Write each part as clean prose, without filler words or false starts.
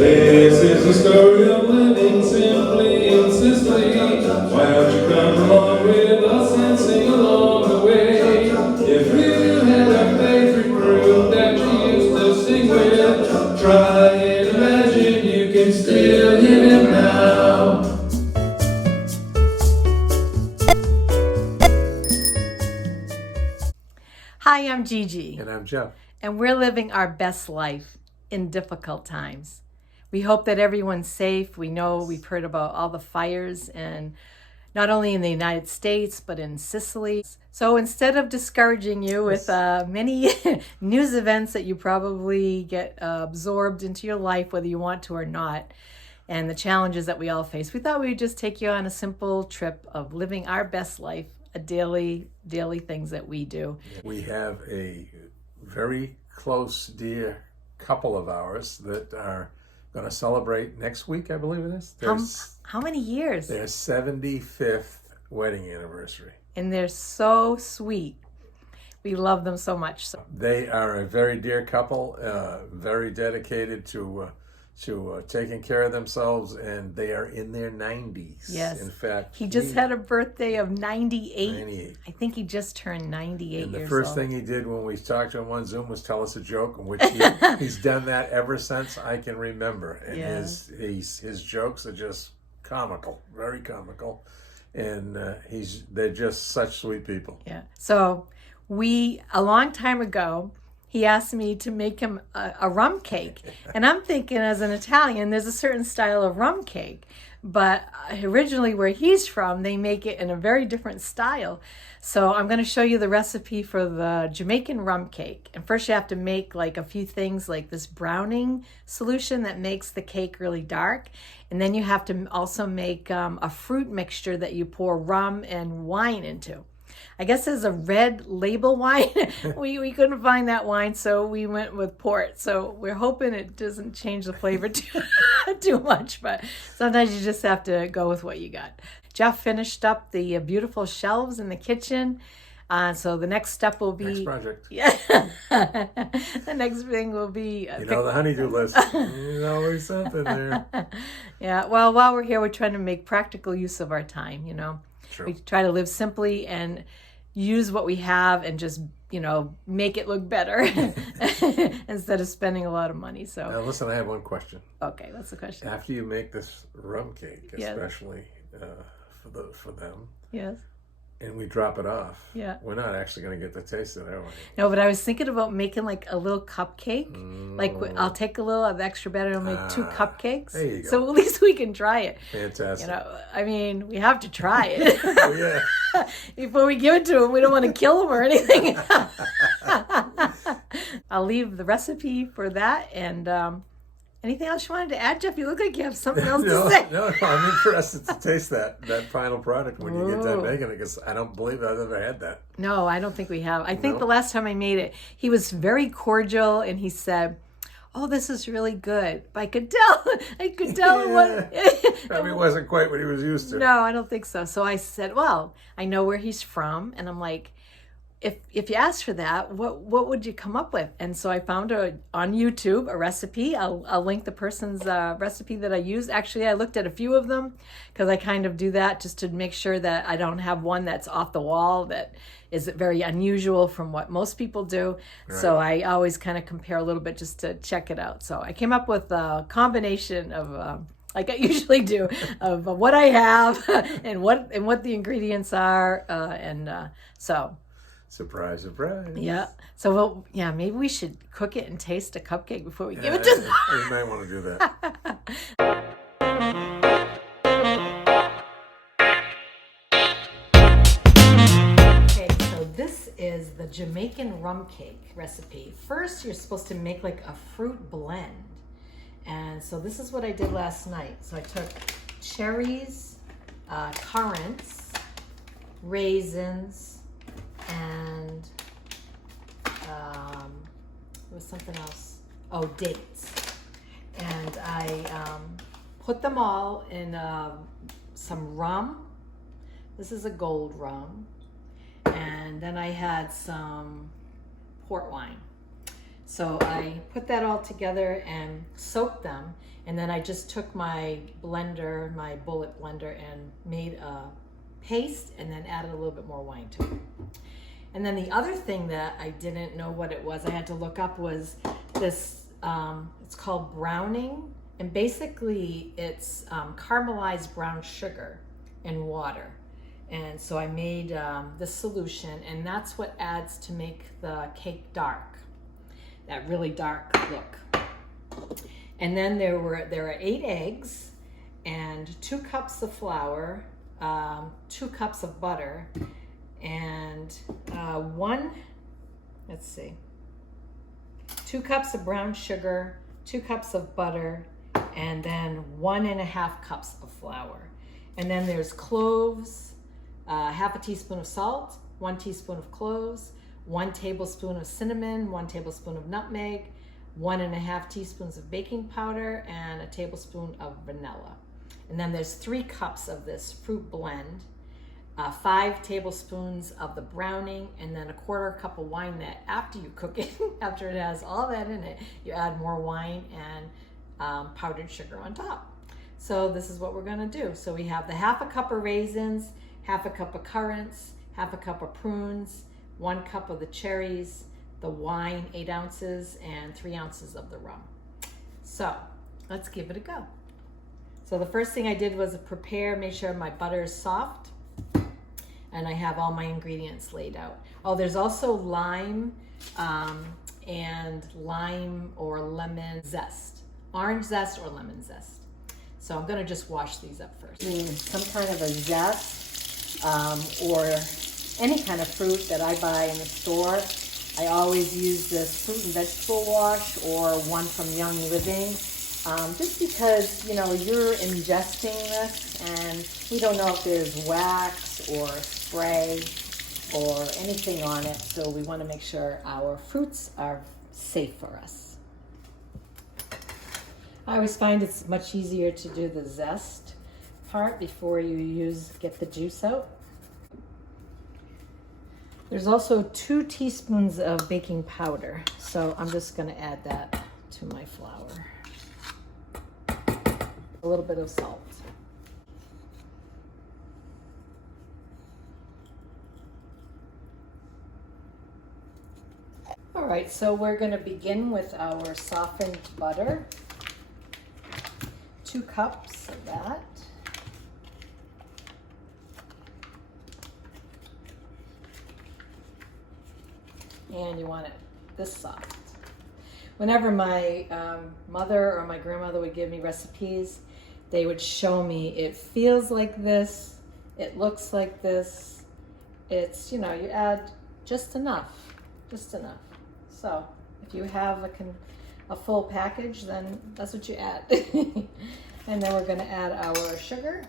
This is the story of living simply in Sicily. Why don't you come along with us and sing along the way? If you had a favorite group that you used to sing with, try and imagine you can still hear them now. Hi, I'm Gigi. And I'm Jeff. And we're living our best life in difficult times. We hope that everyone's safe. We know we've heard about all the fires, and not only in the United States, but in Sicily. So instead of discouraging you with many news events that you probably get absorbed into your life, whether you want to or not, and the challenges that we all face, we thought we'd just take you on a simple trip of living our best life, a daily things that we do. We have a very close, dear couple of ours that are going to celebrate next week, I believe it is. How many years? Their 75th wedding anniversary. And they're so sweet. We love them so much. They are a very dear couple, very dedicated to taking care of themselves, and they are in their 90s. Yes. In fact, he just had a birthday of 98. 98. I think he just turned 98 years old. And the first thing he did when we talked to him on Zoom was tell us a joke, which he's done that ever since I can remember. And his jokes are just comical, very comical. And they're just such sweet people. Yeah. So a long time ago, he asked me to make him a rum cake. And I'm thinking, as an Italian, there's a certain style of rum cake. But originally where he's from, they make it in a very different style. So I'm going to show you the recipe for the Jamaican rum cake. And first you have to make like a few things like this browning solution that makes the cake really dark. And then you have to also make a fruit mixture that you pour rum and wine into. I guess there's a red label wine. we couldn't find that wine, so we went with port. So we're hoping it doesn't change the flavor too much, but sometimes you just have to go with what you got. Jeff finished up the beautiful shelves in the kitchen. So the next step will be... Next project. Yeah. The next thing will be... the honey-do list. There's always something there. Yeah, well, while we're here, we're trying to make practical use of our time, Sure. We try to live simply and use what we have and just, make it look better instead of spending a lot of money. So Now listen, I have one question. Okay, what's the question? After you make this rum cake, Yes. especially for them, Yes. and we drop it off, Yeah. we're not actually going to get to taste it, are we? No, but I was thinking about making like a little cupcake. Like I'll take a little of the extra batter and I'll make 2 cupcakes. There you go. So at least we can try it. Fantastic. We have to try it. Oh, yeah. Before we give it to him, we don't want to kill him or anything. I'll leave the recipe for that. And anything else you wanted to add, Jeff? You look like you have something else to say. No, I'm interested to taste that final product when you get done making it, because I don't believe I've ever had that. No, I don't think we have. I think the last time I made it, he was very cordial and he said, "Oh, this is really good." But I could tell it Probably wasn't quite what he was used to. No, I don't think so. So I said, "Well, I know where he's from," and I'm like, if you asked for that, what would you come up with? And so I found on YouTube a recipe. I'll link the person's recipe that I use. Actually, I looked at a few of them because I kind of do that just to make sure that I don't have one that's off the wall that is very unusual from what most people do. Right. So I always kind of compare a little bit just to check it out. So I came up with a combination of like I usually do, of what I have and what the ingredients are, so. Surprise, surprise. Yeah. So maybe we should cook it and taste a cupcake before we give it to them. You might want to do that. Okay, so this is the Jamaican rum cake recipe. First, you're supposed to make like a fruit blend. And so this is what I did last night. So I took cherries, currants, raisins, and there was something else. Oh, dates. And I put them all in some rum. This is a gold rum. And then I had some port wine. So I put that all together and soaked them, and then I just took my blender, my bullet blender, and made a paste and then added a little bit more wine to it. And then the other thing that I didn't know what it was, I had to look up, was this, it's called browning. And basically it's caramelized brown sugar and water. And so I made this solution, and that's what adds to make the cake dark, that really dark look. And then there are 8 eggs and 2 cups of flour, 2 cups of butter, and 2 cups of brown sugar, 2 cups of butter, and then 1.5 cups of flour. And then there's cloves, half a teaspoon of salt, 1 teaspoon of cloves, 1 tablespoon of cinnamon, 1 tablespoon of nutmeg, 1.5 teaspoons of baking powder, and a tablespoon of vanilla. And then there's 3 cups of this fruit blend, 5 tablespoons of the browning, and then 1/4 cup of wine that after you cook it, after it has all that in it, you add more wine and powdered sugar on top. So this is what we're gonna do. So we have the 1/2 cup of raisins, 1/2 cup of currants, 1/2 cup of prunes, 1 cup of the cherries, the wine, 8 ounces, and 3 ounces of the rum. So let's give it a go. So the first thing I did was make sure my butter is soft, and I have all my ingredients laid out. Oh, there's also lime and lime or lemon zest, orange zest or lemon zest. So I'm gonna just wash these up first. Some kind of a zest or any kind of fruit that I buy in the store. I always use this fruit and vegetable wash or one from Young Living. Just because, you know, you're ingesting this and we don't know if there's wax or spray or anything on it, so we want to make sure our fruits are safe for us. I always find it's much easier to do the zest part before you get the juice out. There's also 2 teaspoons of baking powder, so I'm just going to add that to my flour. A little bit of salt. All right, so we're going to begin with our softened butter. 2 cups of that. And you want it this soft. Whenever my mother or my grandmother would give me recipes, they would show me it feels like this, it looks like this. It's, you know, you add just enough. So if you have a full package, then that's what you add. And then we're going to add our sugar.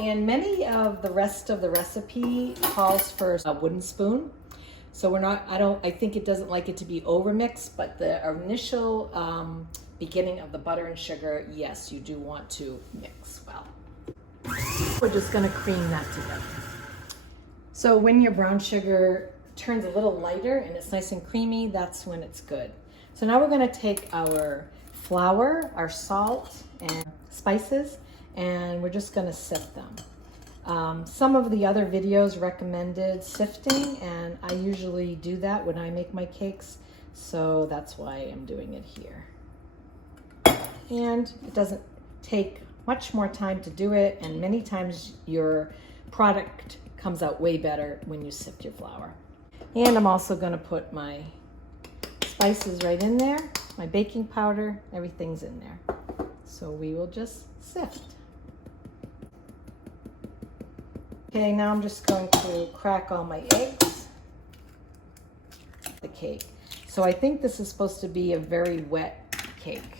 And many of the rest of the recipe calls for a wooden spoon. So I think it doesn't like it to be overmixed, but the initial beginning of the butter and sugar, yes, you do want to mix well. We're just going to cream that together. So when your brown sugar turns a little lighter and it's nice and creamy, that's when it's good. So now we're going to take our flour, our salt, and spices, and we're just going to sift them. Some of the other videos recommended sifting, and I usually do that when I make my cakes, so that's why I'm doing it here. And it doesn't take much more time to do it, and many times your product comes out way better when you sift your flour. And I'm also going to put my spices right in there, my baking powder, everything's in there. So we will just sift. Okay, now I'm just going to crack all my eggs. The cake. So I think this is supposed to be a very wet cake.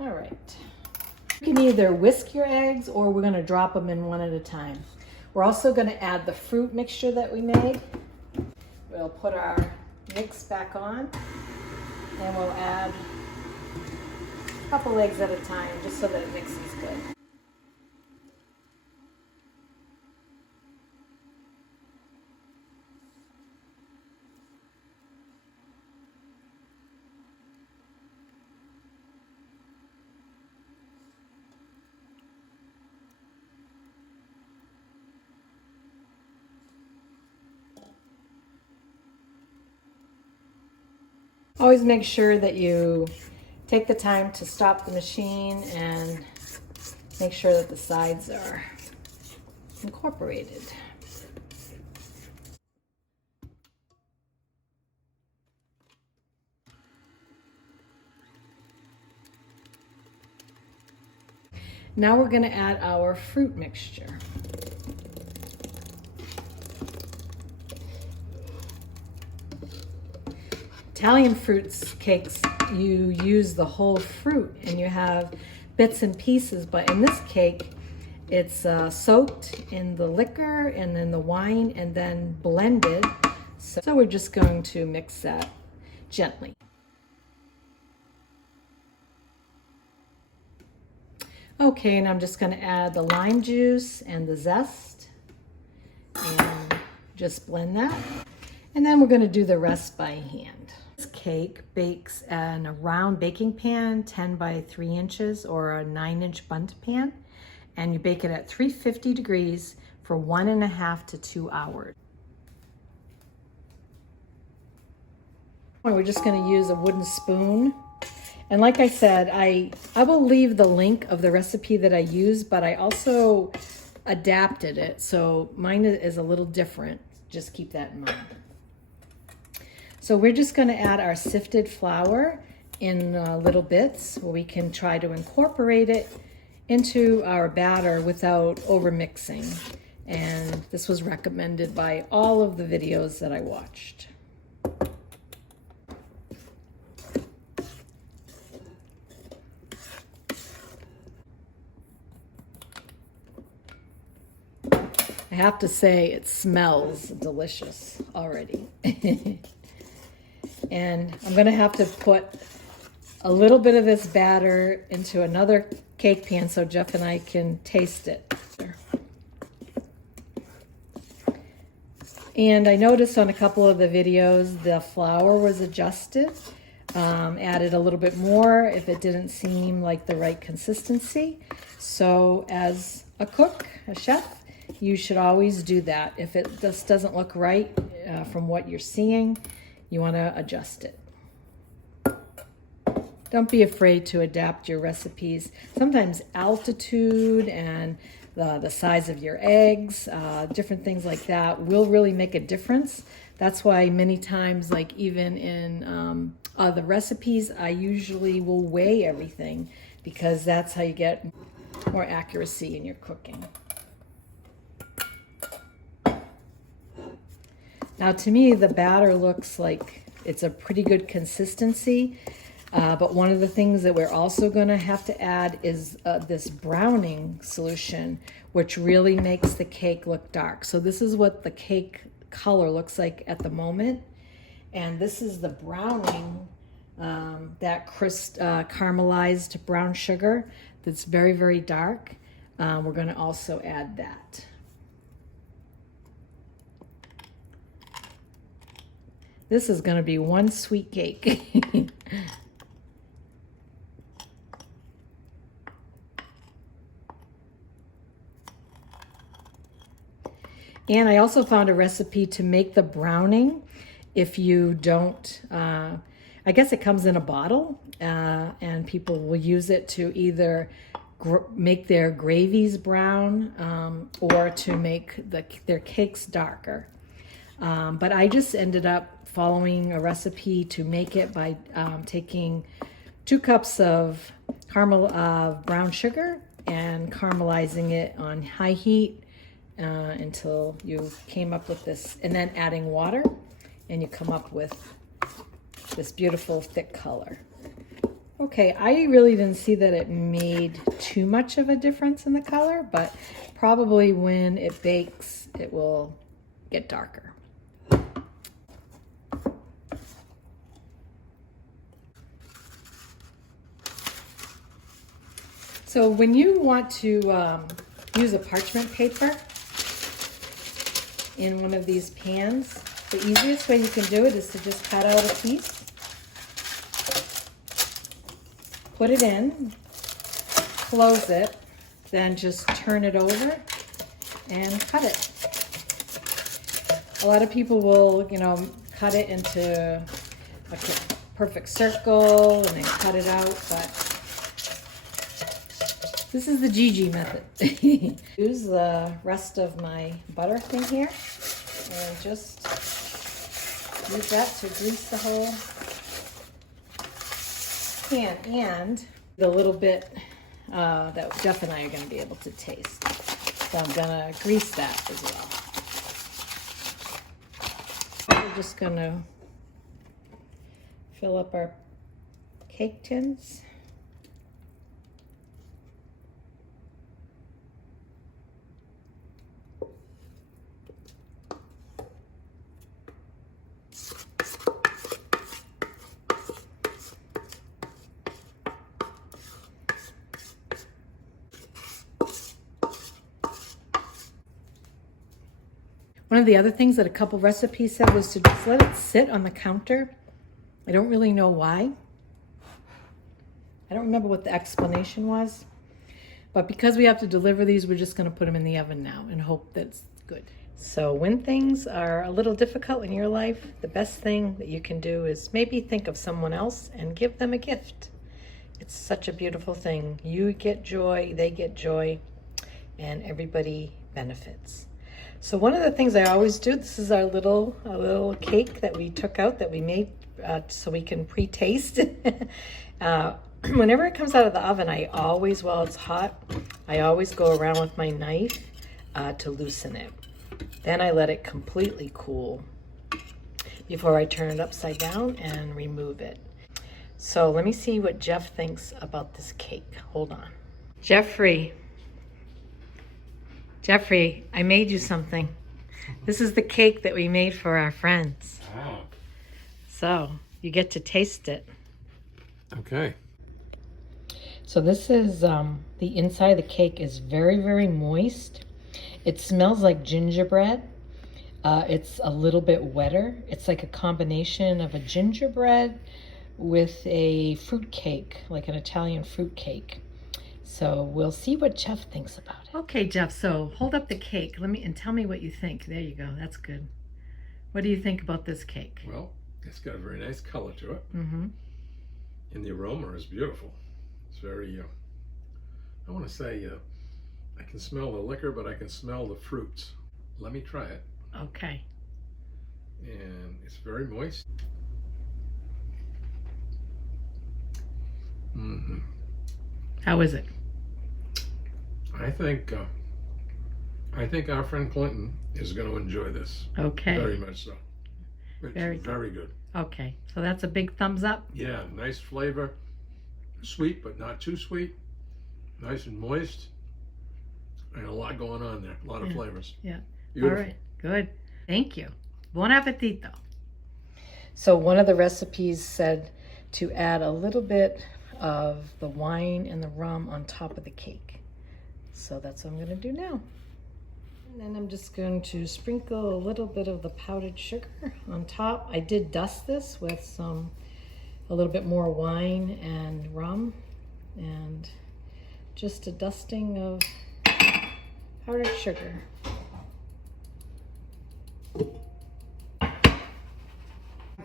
All right. You can either whisk your eggs or we're going to drop them in one at a time. We're also going to add the fruit mixture that we made. We'll put our mix back on and we'll add a couple eggs at a time just so that it mixes good. Always make sure that you take the time to stop the machine and make sure that the sides are incorporated. Now we're going to add our fruit mixture. Italian fruits cakes, you use the whole fruit and you have bits and pieces, but in this cake, it's soaked in the liquor and then the wine and then blended. So we're just going to mix that gently. Okay, and I'm just going to add the lime juice and the zest and just blend that. And then we're going to do the rest by hand. This cake bakes in a round baking pan, 10 by 3 inches, or a 9-inch bundt pan. And you bake it at 350 degrees for 1.5 to 2 hours. We're just going to use a wooden spoon. And like I said, I will leave the link of the recipe that I use, but I also adapted it. So mine is a little different. Just keep that in mind. So we're just going to add our sifted flour in little bits where we can try to incorporate it into our batter without over mixing. And this was recommended by all of the videos that I watched. I have to say, it smells delicious already. And I'm going to have to put a little bit of this batter into another cake pan so Jeff and I can taste it. And I noticed on a couple of the videos, the flour was adjusted. Added a little bit more if it didn't seem like the right consistency. So as a cook, a chef, you should always do that. If it just doesn't look right from what you're seeing, you want to adjust it. Don't be afraid to adapt your recipes. Sometimes altitude and the size of your eggs, different things like that will really make a difference. That's why many times, like even in the recipes, I usually will weigh everything because that's how you get more accuracy in your cooking. Now to me, the batter looks like it's a pretty good consistency, but one of the things that we're also going to have to add is this browning solution, which really makes the cake look dark. So this is what the cake color looks like at the moment, and this is the browning, that caramelized brown sugar that's very, very dark. We're going to also add that. This is going to be one sweet cake. And I also found a recipe to make the browning if you don't, I guess it comes in a bottle, and people will use it to either make their gravies brown or to make their cakes darker. But I just ended up following a recipe to make it by taking 2 cups of brown sugar and caramelizing it on high heat until you came up with this, and then adding water, and you come up with this beautiful thick color. Okay, I really didn't see that it made too much of a difference in the color, but probably when it bakes, it will get darker. So when you want to use a parchment paper in one of these pans, the easiest way you can do it is to just cut out a piece, put it in, close it, then just turn it over and cut it. A lot of people will, cut it into a perfect circle and then cut it out, but this is the Gigi method. Use the rest of my butter thing here and just use that to grease the whole pan, and the little bit that Jeff and I are going to be able to taste. So I'm going to grease that as well. We're just going to fill up our cake tins. One of the other things that a couple recipes said was to just let it sit on the counter. I don't really know why. I don't remember what the explanation was. But because we have to deliver these, we're just going to put them in the oven now and hope that's good. So when things are a little difficult in your life, the best thing that you can do is maybe think of someone else and give them a gift. It's such a beautiful thing. You get joy, they get joy, and everybody benefits. So one of the things I always do, this is our little cake that we took out that we made so we can pre-taste. Whenever it comes out of the oven, I always, while it's hot, I always go around with my knife to loosen it. Then I let it completely cool before I turn it upside down and remove it. So let me see what Jeff thinks about this cake. Hold on. Jeffrey, I made you something. This is the cake that we made for our friends. Wow. So you get to taste it. Okay. So this is, the inside of the cake is very, very moist. It smells like gingerbread. It's a little bit wetter. It's like a combination of a gingerbread with a fruit cake, like an Italian fruit cake. So we'll see what Jeff thinks about it. Okay, Jeff, so hold up the cake. And tell me what you think. There you go. That's good. What do you think about this cake? Well, it's got a very nice color to it. Mm-hmm. And the aroma is beautiful. It's very, I want to say, I can smell the liquor, but I can smell the fruits. Let me try it. Okay. And it's very moist. Mm-hmm. How is it? I think our friend Clinton is going to enjoy this. Okay. Very much so. It's Very good. Okay, so that's a big thumbs up. Yeah, nice flavor. Sweet, but not too sweet. Nice and moist. And a lot going on there. A lot of flavors. Yeah. Beautiful. All right, good. Thank you. Buon appetito. So one of the recipes said to add a little bit of the wine and the rum on top of the cake. So that's what I'm going to do now. And then I'm just going to sprinkle a little bit of the powdered sugar on top. I did dust this with a little bit more wine and rum, and just a dusting of powdered sugar.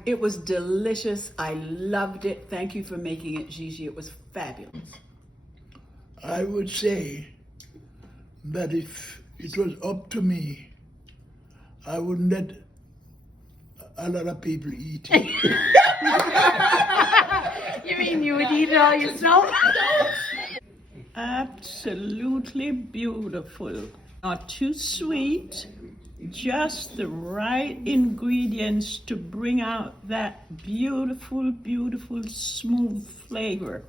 It was delicious. I loved it. Thank you for making it, Gigi. It was fabulous. I would say that if it was up to me, I wouldn't let a lot of people eat it. You mean you would eat it all yourself? Absolutely beautiful. Not too sweet, just the right ingredients to bring out that beautiful, beautiful, smooth flavor.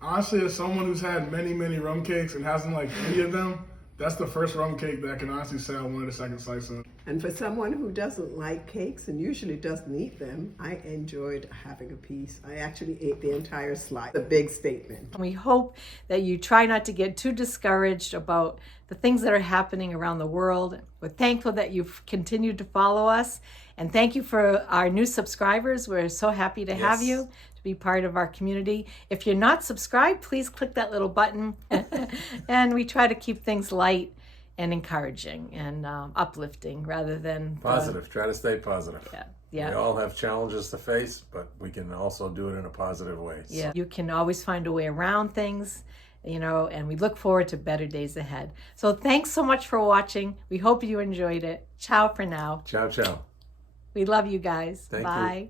Honestly, as someone who's had many, many rum cakes and hasn't liked any of them, that's the first rum cake that I can honestly say I wanted a second slice of. And for someone who doesn't like cakes and usually doesn't eat them, I enjoyed having a piece. I actually ate the entire slice. A big statement. We hope that you try not to get too discouraged about the things that are happening around the world. We're thankful that you've continued to follow us. And thank you for our new subscribers. We're so happy to have you, to be part of our community. If you're not subscribed, please click that little button. And we try to keep things light and encouraging and uplifting rather than Positive. Try to stay positive. Yeah. Yeah. We all have challenges to face, but we can also do it in a positive way. Yeah. You can always find a way around things, and we look forward to better days ahead. So thanks so much for watching. We hope you enjoyed it. Ciao for now. Ciao, ciao. We love you guys. Thank you. Bye.